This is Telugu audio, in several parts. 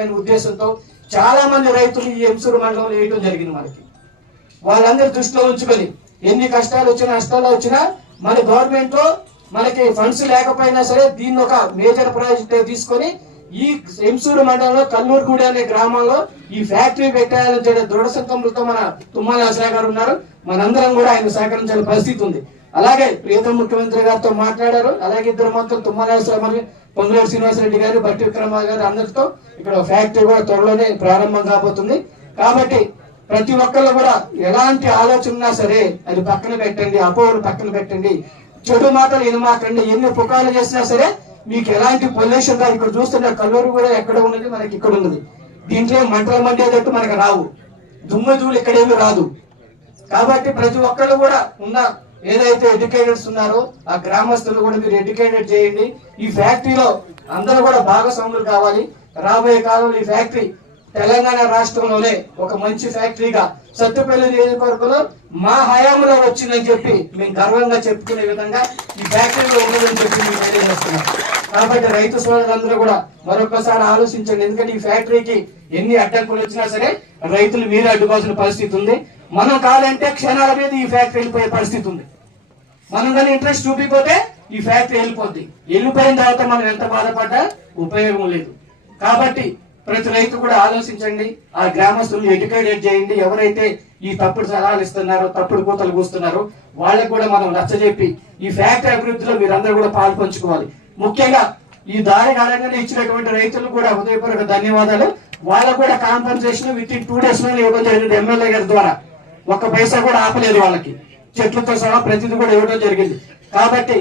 అనే ఉద్దేశంతో చాలా మంది రైతులు ఈ ఎంసూరు మండలంలో వేయటం జరిగింది మనకి. వాళ్ళందరి దృష్టిలో ఉంచుకొని ఎన్ని కష్టాలు వచ్చినా నష్టాలు వచ్చినా మన గవర్నమెంట్ మనకి ఫండ్స్ లేకపోయినా సరే దీన్ని ఒక మేజర్ ప్రాజెక్ట్ తీసుకొని ఈ ఎంసూరు మండలంలో కల్లూరుగూడి అనే గ్రామంలో ఈ ఫ్యాక్టరీ పెట్టాలని చెప్పే దృఢ సంకల్పంతో మన తుమ్మల ఆశ్రయ గారు ఉన్నారు. మనందరం కూడా ఆయన సహకరించాల్సిన పరిస్థితి ఉంది. అలాగే ప్రియతమ ముఖ్యమంత్రి గారితో మాట్లాడారు. అలాగే ఇద్దరు మంత్రులు తుమ్మల ఆశ్రయ పొంగులేరు శ్రీనివాసరెడ్డి గారు బట్టి విక్రమ గారు అందరితో ఇక్కడ ఫ్యాక్టరీ కూడా త్వరలోనే ప్రారంభం కాబోతుంది. కాబట్టి ప్రతి ఒక్కళ్ళు కూడా ఎలాంటి ఆలోచన సరే అది పక్కన పెట్టండి అపోహలు పక్కన పెట్టండి. చెడు మాటలు ఎనుమాకండి ఎన్ని పుకాలు చేసినా సరే మీకు ఎలాంటి పొల్యూషన్గా ఇక్కడ చూస్తున్న కల్లూరు కూడా ఎక్కడ ఉన్నది మనకి ఇక్కడ ఉన్నది. దీంట్లో మంటల మండేటట్టు మనకు రావు. దుమ్ము ధూళి ఇక్కడేమి రాదు. కాబట్టి ప్రతి ఒక్కళ్ళు కూడా ఉన్న ఏదైతే ఎడ్యుకేటెడ్స్ ఉన్నారో ఆ గ్రామస్తులు కూడా మీరు ఎడ్యుకేటెడ్ చేయండి. ఈ ఫ్యాక్టరీలో అందరూ కూడా భాగస్వాములు కావాలి. రాబోయే కాలంలో ఈ ఫ్యాక్టరీ తెలంగాణ రాష్ట్రంలోనే ఒక మంచి ఫ్యాక్టరీగా సత్తుపల్లి నియోజకవర్గంలో మా హయాంలో వచ్చిందని చెప్పి మేము గర్వంగా చెప్పుకునే విధంగా ఈ ఫ్యాక్టరీలో ఉన్నదని చెప్పి మేము తెలియజేస్తున్నాం. కాబట్టి రైతు సోదరులందరూ కూడా మరొకసారి ఆలోచించండి. ఎందుకంటే ఈ ఫ్యాక్టరీకి ఎన్ని అడ్డంకులు వచ్చినా సరే రైతులు మీరే అడ్డుకోవాల్సిన పరిస్థితి ఉంది. మనం కాదంటే క్షణాల మీద ఈ ఫ్యాక్టరీ వెళ్ళిపోయే పరిస్థితి ఉంది. మనం కానీ ఇంట్రెస్ట్ చూపిపోతే ఈ ఫ్యాక్టరీ వెళ్ళిపోద్ది. వెళ్ళిపోయిన తర్వాత మనం ఎంత బాధపడ్డా ఉపయోగం లేదు. కాబట్టి ప్రతి రైతు కూడా ఆలోచించండి ఆ గ్రామస్తులను ఎడ్యుకేటెడ్ చేయండి. ఎవరైతే ఈ తప్పుడు సలహాలు ఇస్తున్నారో తప్పుడు కూతలు కూస్తున్నారో వాళ్ళకి కూడా మనం నచ్చజెప్పి ఈ ఫ్యాక్టరీ అభివృద్ధిలో మీరందరూ కూడా పాలు పంచుకోవాలి. ముఖ్యంగా ఈ దారి కాలంగానే ఇచ్చినటువంటి రైతులు కూడా హృదయపూర్వక ధన్యవాదాలు. వాళ్ళకు కూడా కాంపన్సేషన్ విత్ ఇన్ టూ డేస్లో ఇవ్వడం జరిగింది ఎమ్మెల్యే గారి ద్వారా. ఒక్క పైసా కూడా ఆపలేదు వాళ్ళకి. చెట్లతో సహా ప్రతిదీ కూడా ఇవ్వడం జరిగింది. కాబట్టి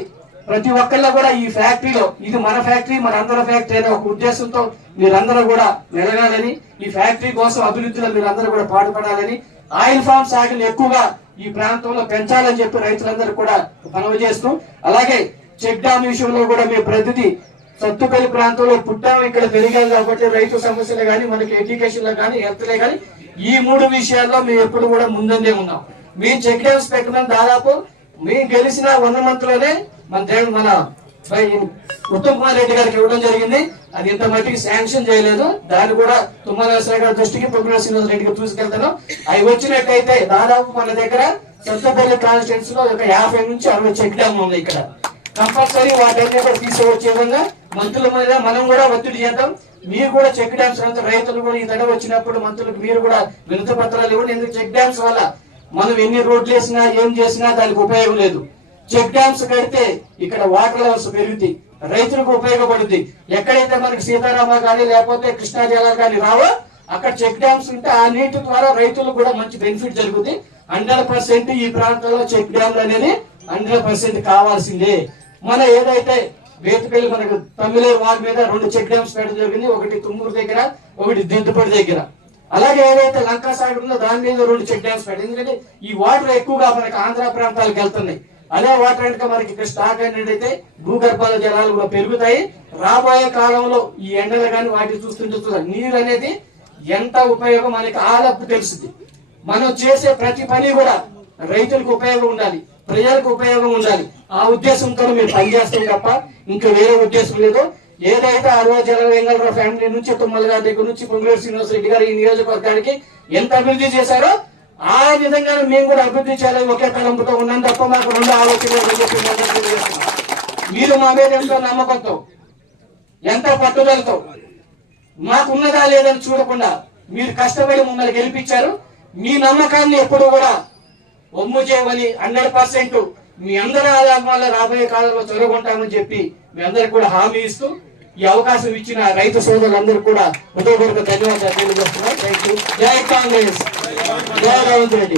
ప్రతి ఒక్కళ్ళ కూడా ఈ ఫ్యాక్టరీలో ఇది మన ఫ్యాక్టరీ మన అందరి ఫ్యాక్టరీ అనే ఒక ఉద్దేశంతో మీరందరూ కూడా మెలగాలని ఈ ఫ్యాక్టరీ కోసం అభివృద్ధిలో మీరందరూ కూడా పాటుపడాలని ఆయిల్ ఫామ్ సాగులు ఎక్కువగా ఈ ప్రాంతంలో పెంచాలని చెప్పి రైతులందరూ కూడా మనవి చేస్తూ అలాగే చెక్ డ్యామ్ విషయంలో కూడా మీ ప్రతిదీ సత్తుపల్లి ప్రాంతంలో పుట్టాం ఇక్కడ పెరిగాం కాబట్టి రైతు సమస్యలు కానీ మనకి ఎడ్యుకేషన్లో కానీ హెల్త్ కానీ ఈ మూడు విషయాల్లో మేము ఎప్పుడు కూడా ముందందే ఉన్నాం. మీ చెక్ డ్యామ్స్ పెట్టడం దాదాపు మేము గెలిచిన వన్ మంత్లోనే మన దేవుడు మన ఉత్తమ్ కుమార్ రెడ్డి గారికి ఇవ్వడం జరిగింది. అది ఇంత మట్టికి శాంక్షన్ చేయలేదు. దాన్ని కూడా తుమ్మరాశ్వర గారి దృష్టికి పొగ్గుల శ్రీనివాస రెడ్డికి తీసుకెళ్తాను అవి వచ్చినట్టయితే దాదాపు మన దగ్గర సత్తపల్లి కాన్స్టిట్యూన్స్లో ఒక యాభై నుంచి అరవై చెక్ డ్యామ్ ఉంది ఇక్కడ. కంపల్సరీ వాటి కూడా తీసుకువచ్చే. విధంగా? మంత్రుల మీద మనం కూడా ఒత్తిడి చేద్దాం. మీరు కూడా చెక్ డ్యామ్స్ రైతులు కూడా ఈ తడ వచ్చినప్పుడు మంత్రులకు మీరు కూడా వినతి పత్రాలు ఇవ్వండి. ఎందుకు? చెక్ డ్యామ్స్ వల్ల మనం ఎన్ని రోడ్లు వేసినా ఏం చేసినా దానికి ఉపయోగం లేదు. చెక్ డ్యామ్స్ కడితే ఇక్కడ వాటర్ లెవెల్స్ పెరుగుతాయి. రైతులకు ఉపయోగపడుతుంది ఎక్కడైతే మనకి సీతారామ కానీ లేకపోతే కృష్ణా జలాలు కానీ రావో అక్కడ చెక్ డ్యామ్స్ ఉంటే ఆ నీటి ద్వారా రైతులకు కూడా మంచి బెనిఫిట్ జరుగుతుంది హండ్రెడ్ పర్సెంట్ ఈ ప్రాంతంలో చెక్ డ్యామ్లు అనేది హండ్రెడ్ పర్సెంట్ కావాల్సిందే. మన ఏదైతే బేతపల్లి మనకు తమిళ వారి మీద రెండు చెక్ డ్యామ్స్ పెట్టడం జరిగింది. ఒకటి తుమ్మూరు దగ్గర ఒకటి దిద్దుపడి దగ్గర. అలాగే ఏదైతే లంకా సాగర్ ఉందో దాని మీద రెండు చెక్ డ్యామ్స్ పెట్టారు. ఎందుకంటే ఈ వాటర్ ఎక్కువగా మనకి ఆంధ్ర ప్రాంతాలకు వెళ్తున్నాయి. అదే వాటర్ కనుక మనకి ఇక్కడ స్టాక్ అయినట్టయితే భూగర్భాల జలాలు కూడా పెరుగుతాయి. రాబోయే కాలంలో ఈ ఎండలు కానీ వాటిని చూస్తుంటే చూస్తారు నీరు అనేది ఎంత ఉపయోగం మనకి ఆలప్పు తెలుస్తుంది. మనం చేసే ప్రతి పని కూడా రైతులకు ఉపయోగం ఉండాలి. ప్రజలకు ఉపయోగం ఉండాలి. ఆ ఉద్దేశంతో మేము పనిచేస్తాం తప్ప ఇంకా వేరే ఉద్దేశం లేదు. ఏదైతే ఆ రోజు వెంగళరావు ఫ్యామిలీ నుంచి తుమ్మల గారి దగ్గర నుంచి పొంగులేరు శ్రీనివాస రెడ్డి గారు ఈ నియోజకవర్గానికి ఎంత అభివృద్ధి చేశారో ఆ విధంగా మేము కూడా అభివృద్ధి చేయాలని ఒకే తలంపుతో ఉన్నాం తప్ప మాకు రెండు ఆలోచనలు మీరు మా మీద ఎంతో నమ్మకంతో ఎంత పట్టుదలతో మాకున్నదా లేదని చూడకుండా మీరు కష్టపడి మమ్మల్ని గెలిపించారు. మీ నమ్మకాన్ని ఎప్పుడు కూడా ఒమ్ము చేయమని హండ్రెడ్ పర్సెంట్ మీ అందరి ఆదాయం వల్ల రాబోయే కాలంలో చొరగొంటామని చెప్పి మీ అందరికి కూడా హామీ ఇస్తూ ఈ అవకాశం ఇచ్చిన రైతు సోదరులందరూ కూడా హృదయపూర్వక ధన్యవాదాలు తెలియజేస్తున్నారు థ్యాంక్ యూ జై కాంగ్రెస్. జై రేవంత్ రెడ్డి.